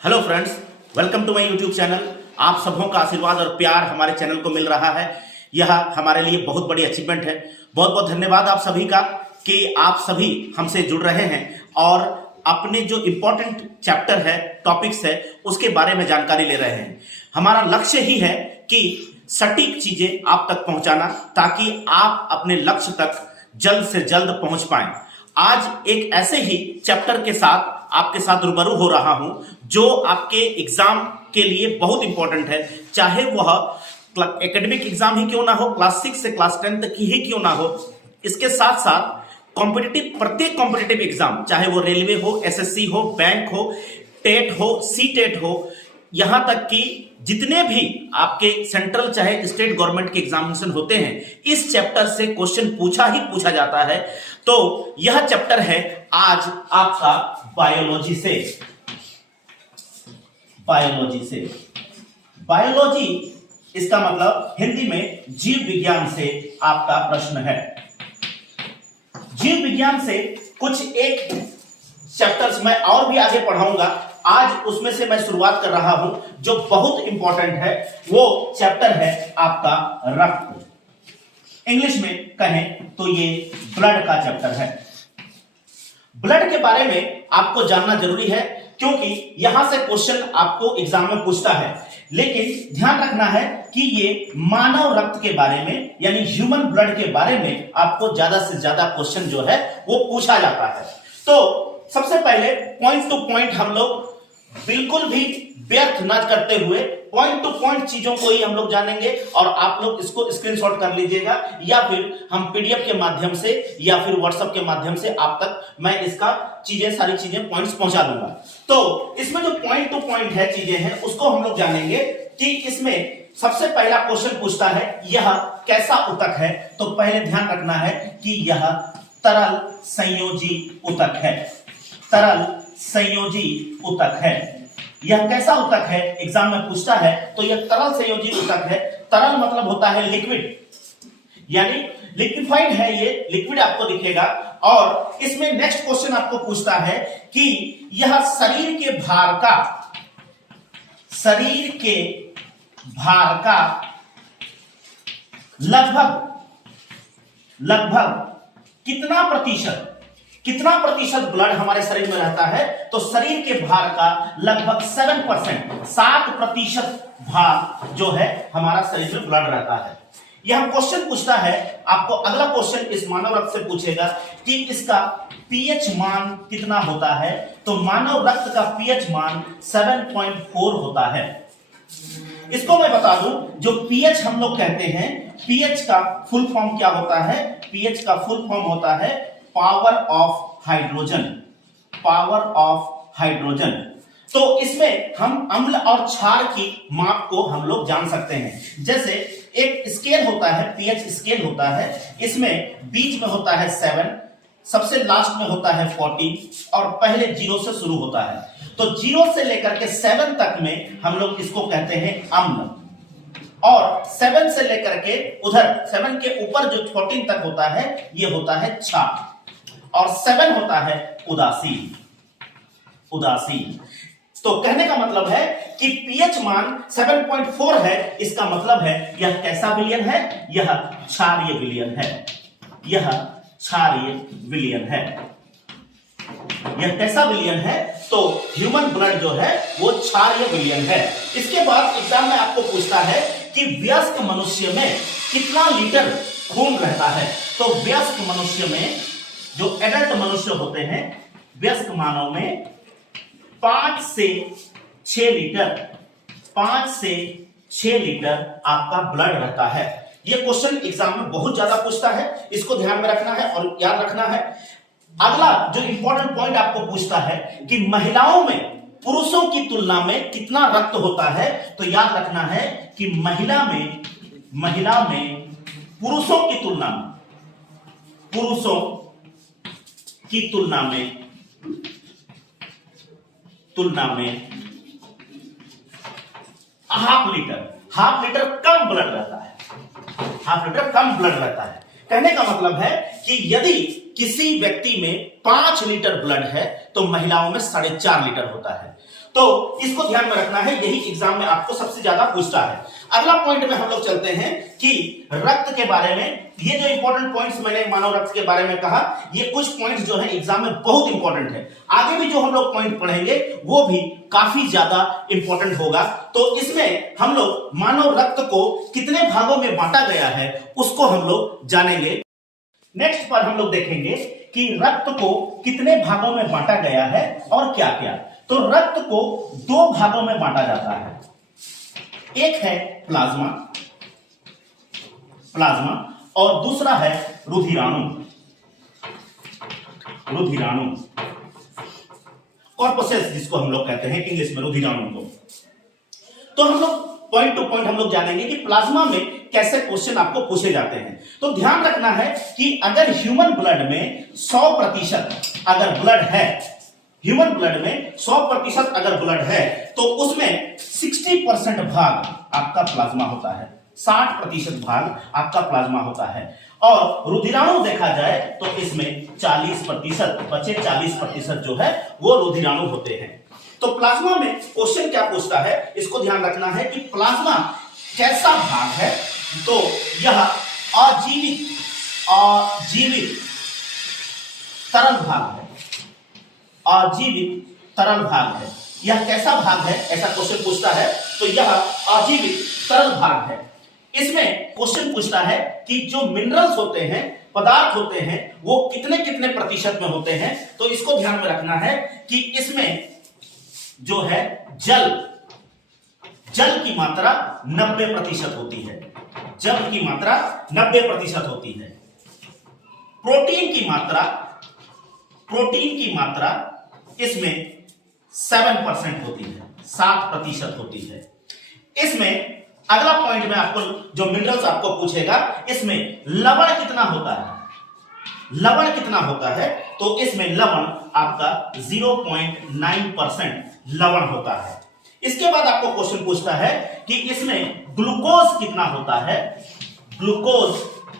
Hello friends, welcome to my YouTube channel. आप सबों का आशीर्वाद और प्यार हमारे चैनल को मिल रहा है। यह हमारे लिए बहुत बड़ी अचीवमेंट है। बहुत बहुत धन्यवाद आप सभी का कि आप सभी हमसे जुड़ रहे हैं और अपने जो इम्पोर्टेंट चैप्टर है, टॉपिक्स है, उसके बारे में जानकारी ले रहे हैं। हमारा लक्ष्य ही है कि सटीक चीजें आप तक पहुंचाना, ताकि आप अपने लक्ष्य तक जल्द से जल्द पहुंच पाएं। आज एक ऐसे ही चैप्टर के साथ आपके साथ रूबरू हो रहा हूं जो आपके एग्जाम के लिए बहुत इंपॉर्टेंट है। चाहे वह एकेडमिक एग्जाम ही क्यों ना हो, क्लास 6 से क्लास 10 तक की ही क्यों ना हो, इसके साथ साथ प्रत्येक कॉम्पिटिटिव एग्जाम, चाहे वो रेलवे हो, एसएससी हो, बैंक हो, टेट हो, सी टेट हो, यहां तक कि जितने भी आपके सेंट्रल चाहे स्टेट गवर्नमेंट के एग्जामिनेशन होते हैं, इस चैप्टर से क्वेश्चन पूछा जाता है। तो यह चैप्टर है आज आपका बायोलॉजी से। बायोलॉजी इसका मतलब हिंदी में जीव विज्ञान से आपका प्रश्न है। जीव विज्ञान से कुछ एक चैप्टर्स मैं और भी आगे पढ़ाऊंगा। आज उसमें से मैं शुरुआत कर रहा हूं जो बहुत इंपॉर्टेंट है। वो चैप्टर है आपका रक्त। इंग्लिश में कहें तो ये ब्लड का चैप्टर है। ब्लड के बारे में आपको जानना जरूरी है, क्योंकि यहां से क्वेश्चन आपको एग्जाम में पूछता है। लेकिन ध्यान रखना है कि ये मानव रक्त के बारे में, यानी ह्यूमन ब्लड के बारे में आपको ज्यादा से ज्यादा क्वेश्चन जो है वो पूछा जाता है। तो सबसे पहले पॉइंट टू पॉइंट हम लोग बिल्कुल भी व्यर्थ न करते हुए पॉइंट टू पॉइंट चीजों को ही हम लोग जानेंगे, और आप लोग इसको स्क्रीनशॉट कर लीजिएगा, या फिर हम पीडीएफ के माध्यम से या फिर व्हाट्सएप के माध्यम से आप तक मैं इसका सारी चीजें पॉइंट्स पहुंचा दूंगा। तो इसमें जो पॉइंट टू पॉइंट है चीजें हैं, उसको हम लोग जानेंगे कि इसमें सबसे पहला क्वेश्चन पूछता है यह कैसा ऊतक है। तो पहले ध्यान रखना है कि यह तरल संयोजी ऊतक है। तरल संयोजी ऊतक है। यह कैसा ऊतक है, एग्जाम में पूछता है। तो यह तरल संयोजी ऊतक है। तरल मतलब होता है लिक्विड, यानी लिक्विफाइड है, ये लिक्विड आपको दिखेगा। और इसमें नेक्स्ट क्वेश्चन आपको पूछता है कि यह शरीर के भार का लगभग कितना प्रतिशत ब्लड हमारे शरीर में रहता है। तो शरीर के भार का लगभग 7% भार जो है हमारा शरीर में ब्लड रहता है। यह क्वेश्चन पूछता है आपको। अगला क्वेश्चन इस मानव रक्त से पूछेगा कि इसका पीएच मान कितना होता है। तो मानव रक्त का पीएच मान 7.4 होता है। इसको मैं बता दूं, जो पीएच हम लोग कहते हैं, पीएच का फुल फॉर्म क्या होता है? पीएच का फुल फॉर्म होता है पावर ऑफ हाइड्रोजन। तो इसमें हम अम्ल और क्षार की माप को हम लोग जान सकते हैं। जैसे एक स्केल होता है, पीएच स्केल होता है, इसमें बीच में होता है 7, सबसे लास्ट में होता है 14 और पहले 0 से शुरू होता है। तो 0 से लेकर के 7 तक में हम लोग इसको कहते हैं अम्ल, और 7 से लेकर के उधर 7 के ऊपर जो 14 तक होता है ये होता है क्षार, और 7 होता है उदासीन। तो कहने का मतलब है कि पीएच मान 7.4 है। इसका मतलब है यह कैसा विलयन है? यह क्षारीय विलयन है। यह कैसा विलयन है? तो ह्यूमन ब्लड जो है वो क्षारीय विलयन है। इसके बाद एग्जाम में आपको पूछता है कि वयस्क मनुष्य में कितना लीटर खून रहता है। तो वयस्क मनुष्य में, जो एडल्ट मनुष्य होते हैं, वयस्क मानव में 5 से 6 लीटर आपका ब्लड रहता है। यह क्वेश्चन एग्जाम में बहुत ज्यादा पूछता है, इसको ध्यान में रखना है और याद रखना है। अगला जो इंपॉर्टेंट पॉइंट आपको पूछता है कि महिलाओं में पुरुषों की तुलना में कितना रक्त होता है। तो याद रखना है कि महिला में पुरुषों की तुलना में हाफ लीटर कम ब्लड रहता है। कहने का मतलब है कि यदि किसी व्यक्ति में 5 लीटर ब्लड है तो महिलाओं में 4.5 लीटर होता है। तो इसको ध्यान में रखना है, यही एग्जाम में आपको सबसे ज्यादा पूछता है। अगला पॉइंट में हम लोग चलते हैं कि रक्त के बारे में। ये जो इंपॉर्टेंट पॉइंट्स मैंने मानव रक्त के बारे में कहा, ये कुछ पॉइंट्स जो है एग्जाम में बहुत इंपॉर्टेंट है। आगे भी जो हम लोग पॉइंट पढ़ेंगे वो भी काफी ज्यादा इंपॉर्टेंट होगा। तो इसमें हम लोग मानव रक्त को कितने भागों में बांटा गया है उसको हम लोग जानेंगे। नेक्स्ट पर हम लोग देखेंगे कि रक्त को कितने भागों में बांटा गया है और क्या क्या। तो रक्त को दो भागों में बांटा जाता है, एक है प्लाज्मा और दूसरा है रुधिराणु कॉर्पसेल्स, जिसको हम लोग कहते हैं इंग्लिश में रुधिराणु को। तो हम लोग पॉइंट टू पॉइंट हम लोग जानेंगे कि प्लाज्मा में कैसे क्वेश्चन आपको पूछे जाते हैं। तो ध्यान रखना है कि अगर ह्यूमन ब्लड में 100% अगर ब्लड है, ह्यूमन ब्लड में 100% अगर ब्लड है, तो उसमें 60% भाग आपका प्लाज्मा होता है, 60% भाग आपका प्लाज्मा होता है। और रुधिराणु देखा जाए तो इसमें 40%, बचे 40% जो है वो रुधिराणु होते हैं। तो प्लाज्मा में क्वेश्चन क्या पूछता है, इसको ध्यान रखना है कि प्लाज्मा कैसा भाग है। तो यह अजीवित तरल भाग है, अजीवित तरल भाग है। यह कैसा भाग है, ऐसा क्वेश्चन पूछता है। तो यह अजीवित तरल भाग है। इसमें क्वेश्चन पूछता है कि जो मिनरल्स होते हैं, पदार्थ होते हैं, वो कितने कितने प्रतिशत में होते हैं। तो इसको ध्यान में रखना है कि इसमें जो है जल की मात्रा 90% होती है, जल की मात्रा 90% होती है। प्रोटीन की मात्रा इसमें 7% होती है, 7% होती है। इसमें अगला पॉइंट में आपको जो मिनरल्स आपको पूछेगा, इसमें लवण कितना होता है, लवण कितना होता है। तो इसमें लवण आपका 0.9% लवण होता है। इसके बाद आपको क्वेश्चन पूछता है कि इसमें ग्लूकोज कितना होता है, ग्लूकोज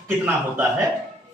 कितना होता है।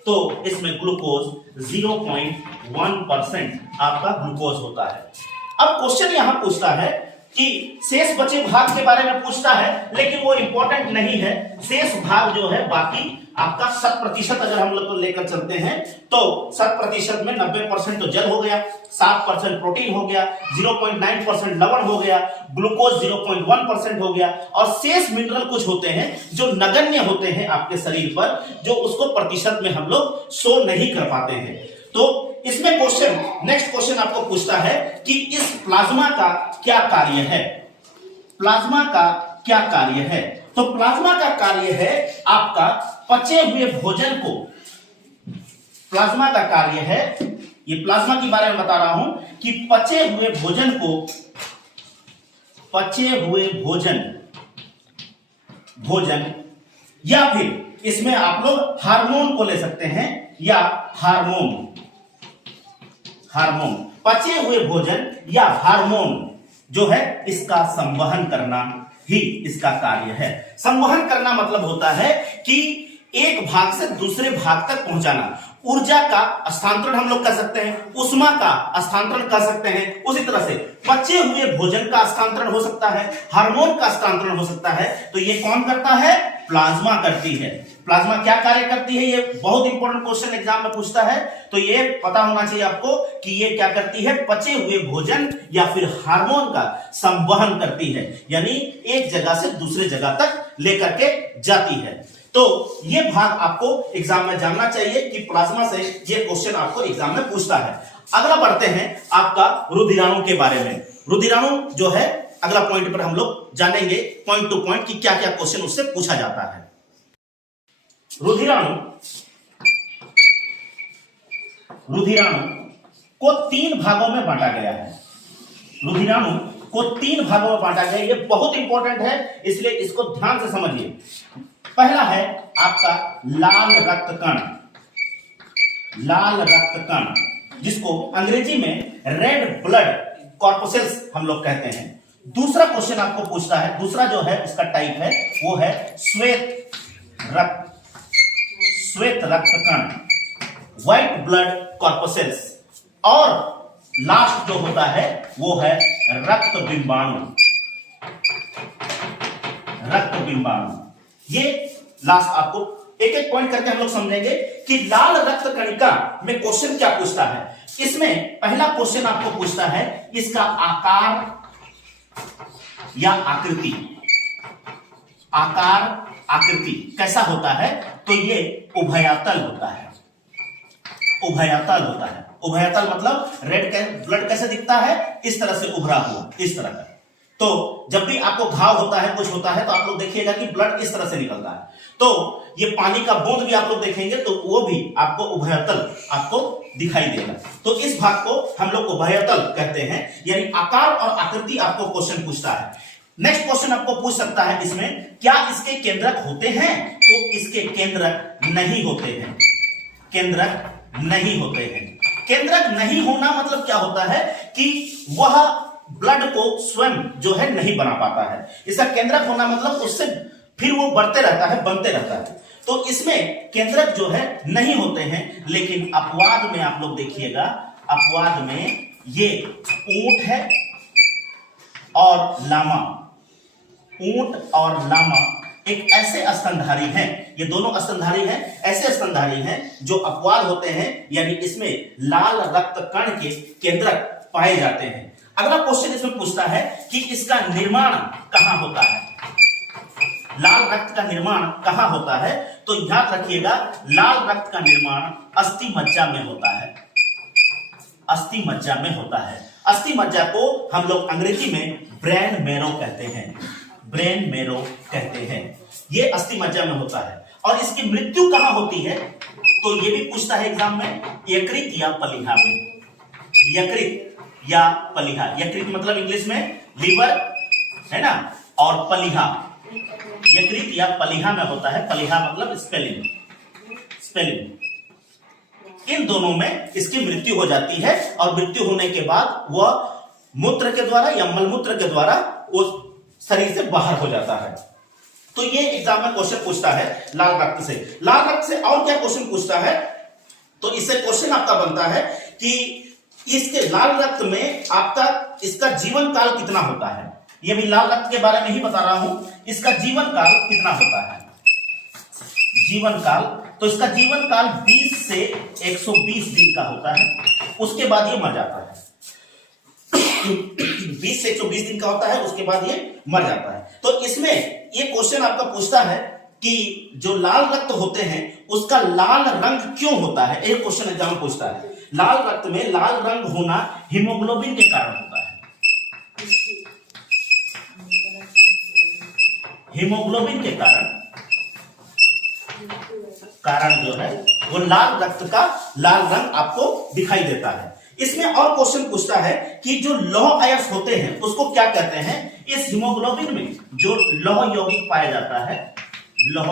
तो इसमें ग्लूकोज 0.1% आपका ग्लूकोज होता है। अब क्वेश्चन यहां पूछता है कि शेष बचे भाग के बारे में पूछता है, लेकिन वो इंपॉर्टेंट नहीं है। शेष भाग जो है बाकी आपका 100% अगर हम लोग लेकर चलते हैं तो 100% में 90% तो जल हो गया, 7% प्रोटीन हो गया, 0.9% लवण हो गया, ग्लूकोज 0.1% हो गया, और शेष मिनरल कुछ होते हैं जो नगण्य होते हैं आपके शरीर पर, जो उसको प्रतिशत में हम लोग शो नहीं कर पाते हैं। तो इसमें क्वेश्चन, नेक्स्ट क्वेश्चन आपको पूछता है कि इस प्लाज्मा का क्या कार्य है, प्लाज्मा का क्या कार्य है। तो प्लाज्मा का कार्य है आपका पचे हुए भोजन को, प्लाज्मा का कार्य है, ये प्लाज्मा के बारे में बता रहा हूं कि पचे हुए भोजन या फिर इसमें आप लोग हार्मोन को ले सकते हैं, या हार्मोन, पचे हुए भोजन या हार्मोन जो है इसका संवहन करना ही इसका कार्य है। संवहन करना मतलब होता है कि एक भाग से दूसरे भाग तक पहुंचाना। ऊर्जा का हस्तांतरण हम लोग कर सकते हैं, उष्मा का हस्तांतरण कर सकते हैं, उसी तरह से पचे हुए भोजन का हस्तांतरण हो सकता है, हार्मोन का हस्तांतरण हो सकता है। तो ये कौन करता है, प्लाज्मा करती है। प्लाज्मा क्या कार्य करती है, ये बहुत इंपॉर्टेंट क्वेश्चन एग्जाम में पूछता है। तो ये पता होना चाहिए आपको कि ये क्या करती है, पचे हुए भोजन या फिर हार्मोन का संवहन करती है, यानी एक जगह से दूसरे जगह तक लेकर के जाती है। तो ये भाग आपको एग्जाम में जानना चाहिए कि प्लाज्मा से ये क्वेश्चन आपको एग्जाम में पूछता है। अगला बढ़ते हैं आपका रुधिराणु के बारे में। रुधिराणु जो है अगला पॉइंट पर हम लोग जानेंगे पॉइंट टू पॉइंट कि क्या क्या क्वेश्चन उससे पूछा जाता है। रुधिराणु को 3 भागों में बांटा गया है। रुधिराणु को 3 भागों में बांटा गया है, ये बहुत इंपॉर्टेंट है, इसलिए इसको ध्यान से समझिए। पहला है आपका लाल रक्त कण, जिसको अंग्रेजी में रेड ब्लड कॉर्पसेल्स हम लोग कहते हैं। दूसरा क्वेश्चन आपको पूछता है, दूसरा जो है इसका टाइप है वो है श्वेत रक्त कण, व्हाइट ब्लड कॉर्पसेल्स। और लास्ट जो होता है वो है रक्त बिंबाणु। रक्त बिंबाणु, ये लास्ट आपको एक एक पॉइंट करके हम लोग समझेंगे कि लाल रक्त कणिका में क्वेश्चन क्या पूछता है। इसमें पहला क्वेश्चन आपको पूछता है इसका आकार या आकृति। आकार आकृति कैसा होता है, तो ये उभयतल होता है। उभयतल होता है। उभयतल मतलब रेड ब्लड कैसे दिखता है, इस तरह से उभरा हुआ, इस तरह का। तो जब भी आपको घाव होता है, कुछ होता है, तो आप लोग देखिएगा कि ब्लड इस तरह से निकलता है। तो ये पानी का बूंद भी आप लोग देखेंगे तो वो भी आपको उभयतल आपको दिखाई देगा। तो इस भाग को हम लोग उभयतल कहते हैं, यानी आकार और आकृति आपको क्वेश्चन पूछता है। नेक्स्ट क्वेश्चन आपको पूछ सकता है इसमें, क्या इसके केंद्रक होते हैं, तो इसके केंद्रक नहीं होते हैं। केंद्रक नहीं होते हैं। केंद्रक नहीं होना मतलब क्या होता है कि वह ब्लड को स्वयं जो है नहीं बना पाता है। इसका केंद्रक होना मतलब उससे फिर वो बढ़ते रहता है, बनते रहता है। तो इसमें केंद्रक जो है नहीं होते हैं, लेकिन अपवाद में आप लोग देखिएगा, अपवाद में ये ऊंट है और लामा। ऊंट और लामा एक ऐसे स्तनधारी हैं, ये दोनों स्तनधारी हैं, ऐसे स्तनधारी हैं जो अपवाद होते हैं, यानी इसमें लाल रक्त कण के केंद्रक पाए जाते हैं। अगला क्वेश्चन इसमें पूछता है कि इसका निर्माण कहां होता है। लाल रक्त का निर्माण कहां होता है, तो याद रखिएगा लाल रक्त का निर्माण अस्थि मज्जा में होता है। अस्थि मज्जा में होता है। अस्थि मज्जा को हम लोग अंग्रेजी में ब्रेन मैरो कहते हैं। ब्रेन मैरो कहते हैं। ये अस्थि मज्जा में होता है। और इसकी मृत्यु कहां होती है, तो ये भी पूछता है एग्जाम में, यकृत या पलीहा में। यकृत या पलीहा। यकृत मतलब इंग्लिश में लीवर है ना, और पलीहा यकृत या पलीहा में होता है। पलीहा मतलब स्पेलिंग। स्पेलिंग इन दोनों में इसकी मृत्यु हो जाती है, और मृत्यु होने के बाद वह मूत्र के द्वारा या मलमूत्र के द्वारा उस शरीर से बाहर हो जाता है। तो ये एग्जाम में क्वेश्चन पूछता है लाल रक्त से। लाल रक्त से और क्या क्वेश्चन पूछता है, तो इससे क्वेश्चन आपका बनता है कि इसके लाल रक्त में आपका इसका जीवन काल कितना होता है। ये भी लाल रक्त के बारे में ही बता रहा हूं। इसका जीवन काल कितना होता है, जीवन काल, तो इसका जीवन काल 20 से 120 दिन का होता है। उसके बाद ये मर जाता है। 20 से 120 दिन का होता है, उसके बाद ये मर जाता है। तो इसमें ये क्वेश्चन आपका पूछता है कि जो लाल रक्त होते हैं उसका लाल रंग क्यों होता है। एक क्वेश्चन एग्जाम पूछता है, लाल रक्त में लाल रंग होना हीमोग्लोबिन के कारण होता है। हीमोग्लोबिन के कारण जो है वो लाल रक्त का लाल रंग आपको दिखाई देता है। इसमें और क्वेश्चन पूछता है कि जो लौह अयस्क होते हैं उसको क्या कहते हैं। इस हीमोग्लोबिन में जो लौह यौगिक पाया जाता है, लौह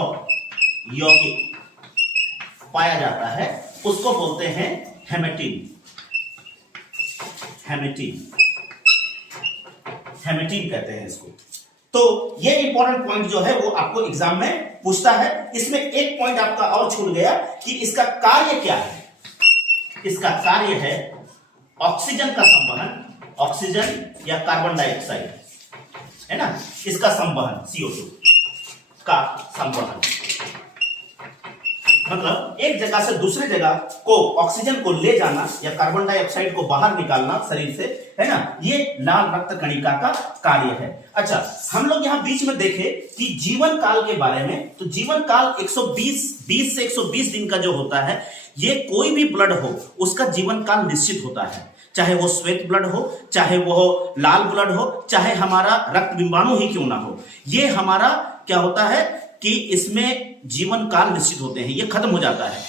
यौगिक पाया जाता है, उसको बोलते हैं हेमेटिन। हेमेटिन कहते हैं इसको। तो ये इंपॉर्टेंट पॉइंट जो है वो आपको एग्जाम में पूछता है। इसमें एक पॉइंट आपका और छूट गया कि इसका कार्य क्या है। इसका कार्य है ऑक्सीजन का संवहन, ऑक्सीजन या कार्बन डाइऑक्साइड है ना, इसका संवहन, CO2 का संवहन। मतलब एक जगह से दूसरे जगह को ऑक्सीजन को ले जाना या कार्बन डाइऑक्साइड को बाहर निकालना शरीर से, है ना, ये लाल रक्त कणिका का कार्य है। अच्छा, हम लोग यहां बीच में देखें कि जीवन काल के बारे में, तो जीवन काल 20 से 120 दिन का जो होता है, ये कोई भी ब्लड हो उसका जीवन काल निश्चित होता है। चाहे वो श्वेत ब्लड हो, चाहे वो लाल ब्लड हो, चाहे हमारा रक्त बिंबाणु ही क्यों ना हो, ये हमारा क्या होता है कि इसमें जीवन काल निश्चित होते हैं, ये खत्म हो जाता है।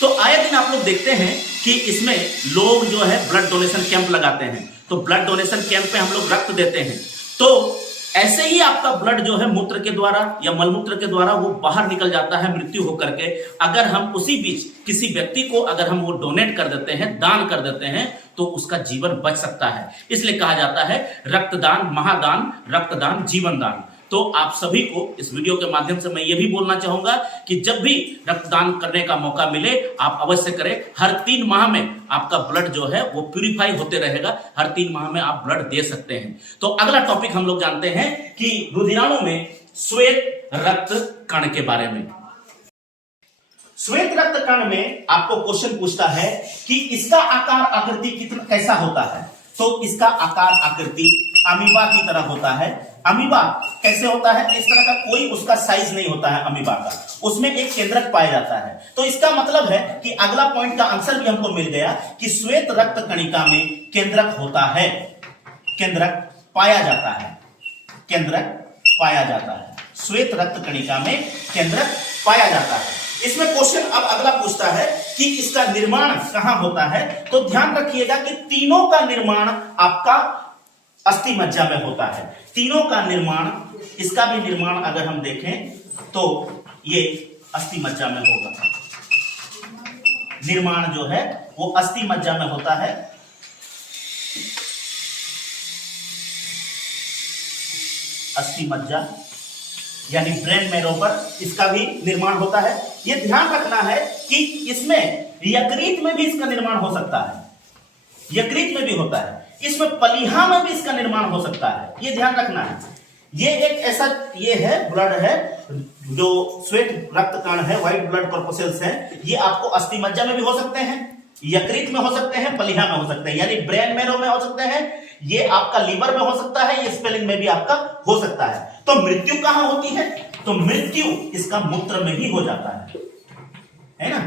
तो आए दिन आप लोग देखते हैं कि इसमें लोग जो है ब्लड डोनेशन कैंप लगाते हैं। तो ब्लड डोनेशन कैंप पे हम लोग रक्त देते हैं। तो ऐसे ही आपका ब्लड जो है मूत्र के द्वारा या मलमूत्र के द्वारा वो बाहर निकल जाता है मृत्यु होकर के। अगर हम उसी बीच किसी व्यक्ति को अगर हम वो डोनेट कर देते हैं, दान कर देते हैं, तो उसका जीवन बच सकता है। इसलिए कहा जाता है रक्तदान महादान, रक्तदान जीवन दान। तो आप सभी को इस वीडियो के माध्यम से मैं ये भी बोलना चाहूंगा कि जब भी रक्तदान करने का मौका मिले आप अवश्य करें। हर 3 माह में आपका ब्लड जो है वो प्यूरिफाई होते रहेगा, हर 3 माह में आप ब्लड दे सकते हैं। तो अगला टॉपिक हम लोग जानते हैं कि रुधिराणु में श्वेत रक्त कण के बारे में। श्वेत रक्त कण में आपको क्वेश्चन पूछता है कि इसका आकार आकृति कितना कैसा होता है। तो इसका आकार आकृति अमीबा की तरह होता है। अमीबा कैसे होता है? इस तरह का कोई उसका साइज नहीं होता है अमीबा का, उसमें एक केंद्रक पाया जाता है। तो इसका मतलब है कि अगला पॉइंट का आंसर भी हमको मिल गया कि श्वेत रक्त कणिका में केंद्रक होता है, केंद्रक पाया जाता है, केंद्रक पाया जाता है। श्वेत रक्त कणिका में केंद्रक पाया जाता है। इसमें क्वेश्चन अब अगला पूछता है कि इसका निर्माण कहां होता है। तो ध्यान रखिएगा कि तीनों का निर्माण आपका अस्थि मज्जा में होता है। तीनों का निर्माण, इसका भी निर्माण अगर हम देखें तो ये अस्थि मज्जा में होगा। निर्माण जो है वो अस्थि मज्जा में होता है। अस्थि मज्जा यानी ब्रेन मैरो पर इसका भी निर्माण होता है। यह ध्यान रखना है कि इसमें यकृत में भी इसका निर्माण हो सकता है, यकृत में भी होता है। इसमें पलीहा में भी इसका निर्माण हो सकता है, यह ध्यान रखना है। ये एक ऐसा ये है ब्लड है जो श्वेत रक्त कण है, व्हाइट ब्लड कॉर्पसेल्स है। ये आपको अस्थि मज्जा में भी हो सकते हैं, यकृत में हो सकते हैं, पलीहा में हो सकते हैं, यानी ब्रेन मैरो में हो सकते हैं। ये आपका लीवर में हो सकता है, ये स्पेलिंग में भी आपका हो सकता है। तो मृत्यु कहां होती है? तो मृत्यु इसका मूत्र में ही हो जाता है ना,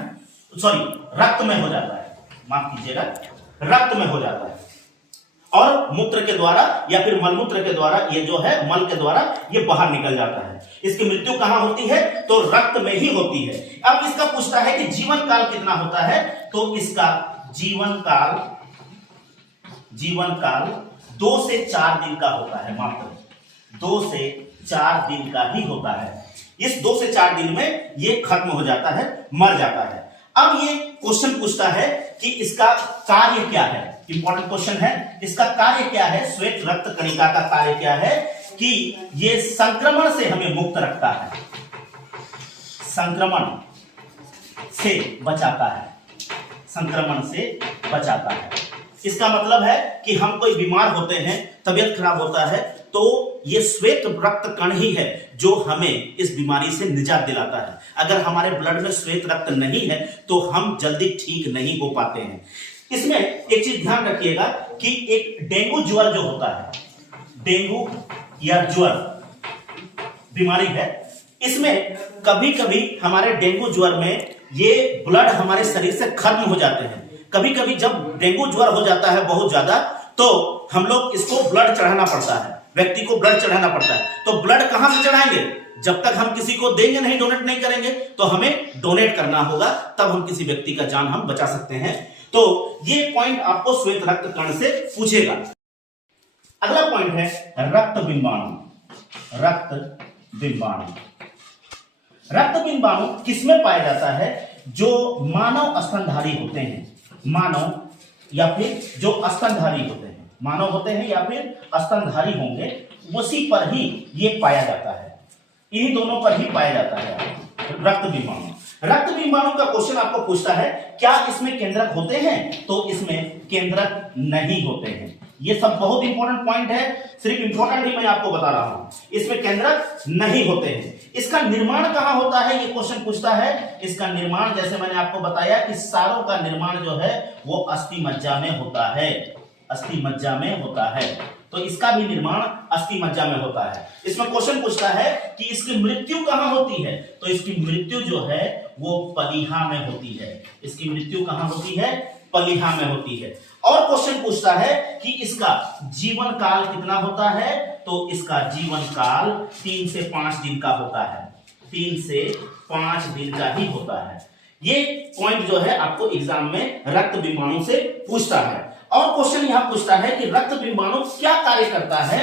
सॉरी रक्त में हो जाता है, माफ कीजिएगा, रक्त में हो जाता है। और मूत्र के द्वारा या फिर मलमूत्र के द्वारा, ये जो है मल के द्वारा ये बाहर निकल जाता है। इसकी मृत्यु कहां होती है? तो रक्त में ही होती है। अब इसका पूछता है कि जीवन काल कितना होता है। तो इसका जीवन काल 2 से 4 दिन का होता है, मात्र 2 से 4 दिन का ही होता है। इस 2 से 4 दिन में ये खत्म हो जाता है, मर जाता है। अब ये क्वेश्चन पूछता है कि इसका कार्य क्या है। इंपॉर्टेंट क्वेश्चन है, इसका कार्य क्या है? श्वेत रक्त कणिका का कार्य क्या है कि ये संक्रमण से हमें मुक्त रखता है, संक्रमण से बचाता है, संक्रमण से बचाता है। इसका मतलब है कि हम कोई बीमार होते हैं, तबीयत खराब होता है, तो ये श्वेत रक्त कण ही है जो हमें इस बीमारी से निजात दिलाता है। अगर हमारे ब्लड में श्वेत रक्त नहीं है तो हम जल्दी ठीक नहीं हो पाते हैं। इसमें एक चीज ध्यान रखिएगा कि एक डेंगू ज्वर जो होता है, डेंगू या ज्वर बीमारी है, इसमें कभी कभी हमारे डेंगू ज्वर में ये ब्लड हमारे शरीर से खत्म हो जाते हैं। कभी कभी जब डेंगू ज्वर हो जाता है बहुत ज्यादा, तो हम लोग इसको ब्लड चढ़ाना पड़ता है, व्यक्ति को ब्लड चढ़ाना पड़ता है। तो ब्लड कहां से चढ़ाएंगे? जब तक हम किसी को देंगे नहीं, डोनेट नहीं करेंगे, तो हमें डोनेट करना होगा, तब हम किसी व्यक्ति का जान हम बचा सकते हैं। तो ये पॉइंट आपको श्वेत रक्त कण से पूछेगा। अगला पॉइंट है रक्त बिंबाणु। रक्त बिंबाणु, रक्त बिंबाणु किसमें पाया जाता है? जो मानव स्तनधारी होते हैं, मानव या फिर जो स्तनधारी होते हैं, मानव होते हैं या फिर स्तनधारी होंगे, उसी पर ही ये पाया जाता है, इन्हीं दोनों पर ही पाया जाता है रक्त बिंबाणु। रक्त बिंबाणु का क्वेश्चन आपको पूछता है क्या इसमें केंद्रक होते हैं? तो इसमें केंद्रक नहीं होते हैं। ये सब बहुत इंपॉर्टेंट पॉइंट है, सिर्फ इंपॉर्टेंट ही मैं आपको बता रहा हूं। इसमें केंद्रक नहीं होते हैं। इसका निर्माण कहां होता है, ये क्वेश्चन पूछता है। इसका निर्माण जैसे मैंने आपको बताया कि सारों का निर्माण जो है वो अस्थि मज्जा में होता है, अस्थि मज्जा में होता है। तो इसका भी निर्माण अस्थि मज्जा में होता है। इसमें क्वेश्चन पूछता है कि इसकी मृत्यु कहां होती है? तो इसकी मृत्यु जो है वो पलीहा में होती है। इसकी मृत्यु कहां होती है? पलीहा में होती है। और क्वेश्चन पूछता है कि इसका जीवन काल कितना होता है? तो इसका जीवन काल 3 से 5 दिन का होता है, 3 से 5 दिन का ही होता है। ये पॉइंट जो है आपको एग्जाम में रक्त बिंबाणु से पूछता है। और क्वेश्चन यहां पूछता है कि रक्त बिंबाणु क्या कार्य करता है,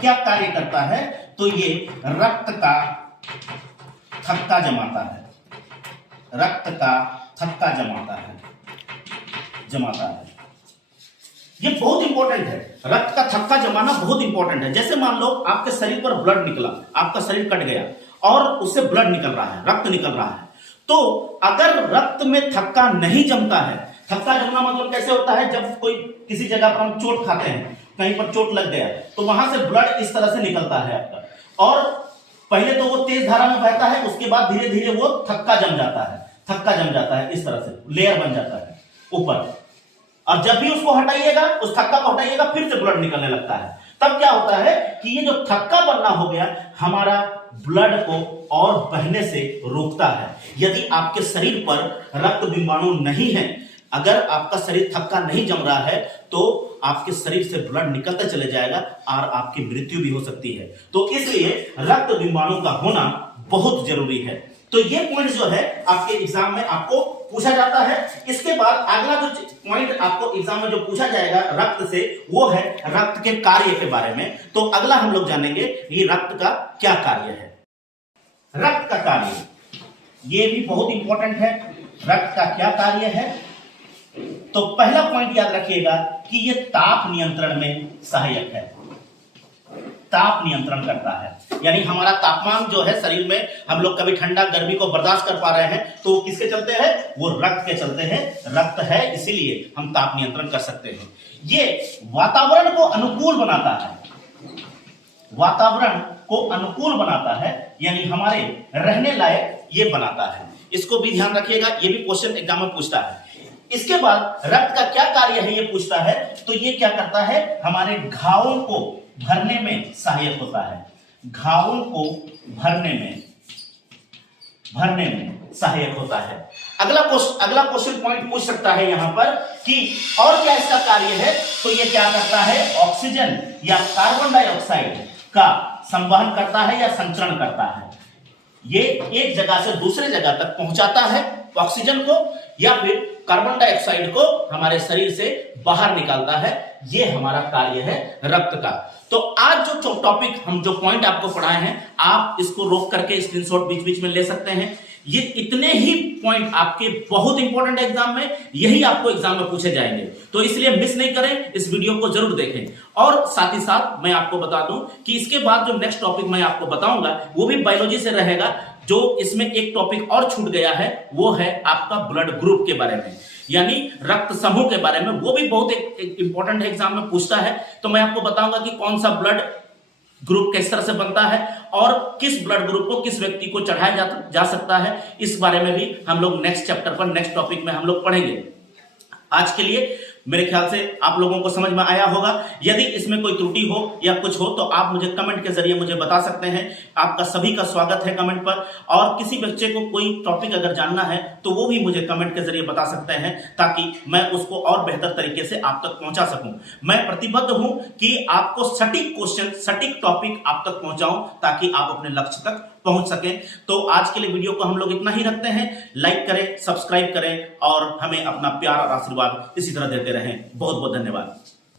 क्या कार्य करता है? तो ये रक्त का थक्का जमाता है, रक्त का थक्का जमाता है, ये बहुत इंपॉर्टेंट है। रक्त का थक्का जमाना बहुत इंपॉर्टेंट है। जैसे मान लो आपके शरीर पर ब्लड निकला, आपका शरीर कट गया और उससे ब्लड निकल रहा है, रक्त निकल रहा है, तो अगर रक्त में थक्का नहीं जमता है, थक्का जमना मतलब कैसे होता है, जब कोई किसी जगह पर हम चोट खाते हैं, कहीं पर चोट लग गया तो वहां से ब्लड इस तरह से निकलता है आपका, और पहले तो वो तेज धारा में बहता है, उसके बाद धीरे धीरे वो थक्का जम जाता है, थक्का जम जाता है, इस तरह से लेयर बन जाता है ऊपर, और जब भी उसको हटाइएगा, उस थक्का को हटाइएगा, फिर से ब्लड निकलने लगता है। तब क्या होता है कि ये जो थक्का बनना हो गया, हमारा ब्लड को और बहने से रोकता है। यदि आपके शरीर पर रक्त बिंबाणु नहीं है, अगर आपका शरीर थक्का नहीं जम रहा है, तो आपके शरीर से ब्लड निकलता चले जाएगा और आपकी मृत्यु भी हो सकती है। तो इसलिए रक्त बिंबाणु का होना बहुत जरूरी है। तो ये पॉइंट जो है आपके एग्जाम में आपको पूछा जाता है। इसके बाद अगला जो पॉइंट आपको एग्जाम में जो पूछा जाएगा रक्त से, वो है रक्त के कार्य के बारे में। तो अगला हम लोग जानेंगे कि रक्त का क्या कार्य है। रक्त का कार्य, ये भी बहुत इंपॉर्टेंट है। रक्त का क्या कार्य है, तो पहला पॉइंट याद रखिएगा कि ये ताप नियंत्रण में सहायक है। ताप नियंत्रण करता है, यानी हमारा तापमान जो है शरीर में, हम लोग कभी ठंडा गर्मी को बर्दाश्त कर पा रहे हैं तो किसके चलते हैं, वो रक्त के चलते हैं। रक्त है इसीलिए हम ताप नियंत्रण कर सकते हैं। ये वातावरण को अनुकूल बनाता है, वातावरण को अनुकूल बनाता है, यानी हमारे रहने लायक ये बनाता है। इसको भी ध्यान रखिएगा, ये भी क्वेश्चन एग्जाम में पूछता है। इसके बाद रक्त का क्या कार्य है ये पूछता है, तो ये क्या करता है, हमारे घावों को भरने में सहायक होता है। घावों को भरने में सहायक होता है। अगला क्वेश्चन पॉइंट पूछ सकता है यहां पर कि और क्या इसका कार्य है, तो ये क्या करता है, ऑक्सीजन या कार्बन डाइऑक्साइड का संवहन करता है या संचरण करता है। ये एक जगह से दूसरे जगह तक पहुंचाता है ऑक्सीजन को, या फिर कार्बन डाइऑक्साइड को हमारे शरीर से बाहर निकालता है। ये हमारा कार्य है रक्त का। तो आज जो टॉपिक हम जो पॉइंट आपको पढ़ाए हैं, आप इसको रोक करके स्क्रीनशॉट बीच बीच में ले सकते हैं। ये इतने ही पॉइंट आपके बहुत इंपॉर्टेंट एग्जाम में, यही आपको एग्जाम में पूछे जाएंगे, तो इसलिए मिस नहीं करें, इस वीडियो को जरूर देखें। और साथ ही साथ मैं आपको बता दूं कि इसके बाद जो नेक्स्ट टॉपिक मैं आपको बताऊंगा वो भी बायोलॉजी से रहेगा। जो इसमें एक टॉपिक और छूट गया है वो है आपका ब्लड ग्रुप के बारे में, यानी रक्त समूह के बारे में। वो भी बहुत एक इंपॉर्टेंट एग्जाम में पूछता है। तो मैं आपको बताऊंगा कि कौन सा ब्लड ग्रुप किस तरह से बनता है और किस ब्लड ग्रुप को किस व्यक्ति को चढ़ाया जा सकता है, इस बारे में भी हम लोग नेक्स्ट चैप्टर पर, नेक्स्ट टॉपिक में हम लोग पढ़ेंगे। आज के लिए मेरे ख्याल से आप लोगों को समझ में आया होगा। यदि इसमें कोई त्रुटि हो या कुछ हो तो आप मुझे कमेंट के जरिए मुझे बता सकते हैं। आपका सभी का स्वागत है कमेंट पर। और किसी बच्चे को कोई टॉपिक अगर जानना है तो वो भी मुझे कमेंट के जरिए बता सकते हैं, ताकि मैं उसको और बेहतर तरीके से आप तक पहुंचा सकूं। मैं प्रतिबद्ध हूं कि आपको सटीक क्वेश्चन, सटीक टॉपिक आप तक पहुंचाऊं, ताकि आप अपने लक्ष्य तक पहुंच सकें। तो आज के लिए वीडियो को हम लोग इतना ही रखते हैं। लाइक करें, सब्सक्राइब करें और हमें अपना प्यार और आशीर्वाद इसी तरह देते रहें। बहुत बहुत धन्यवाद।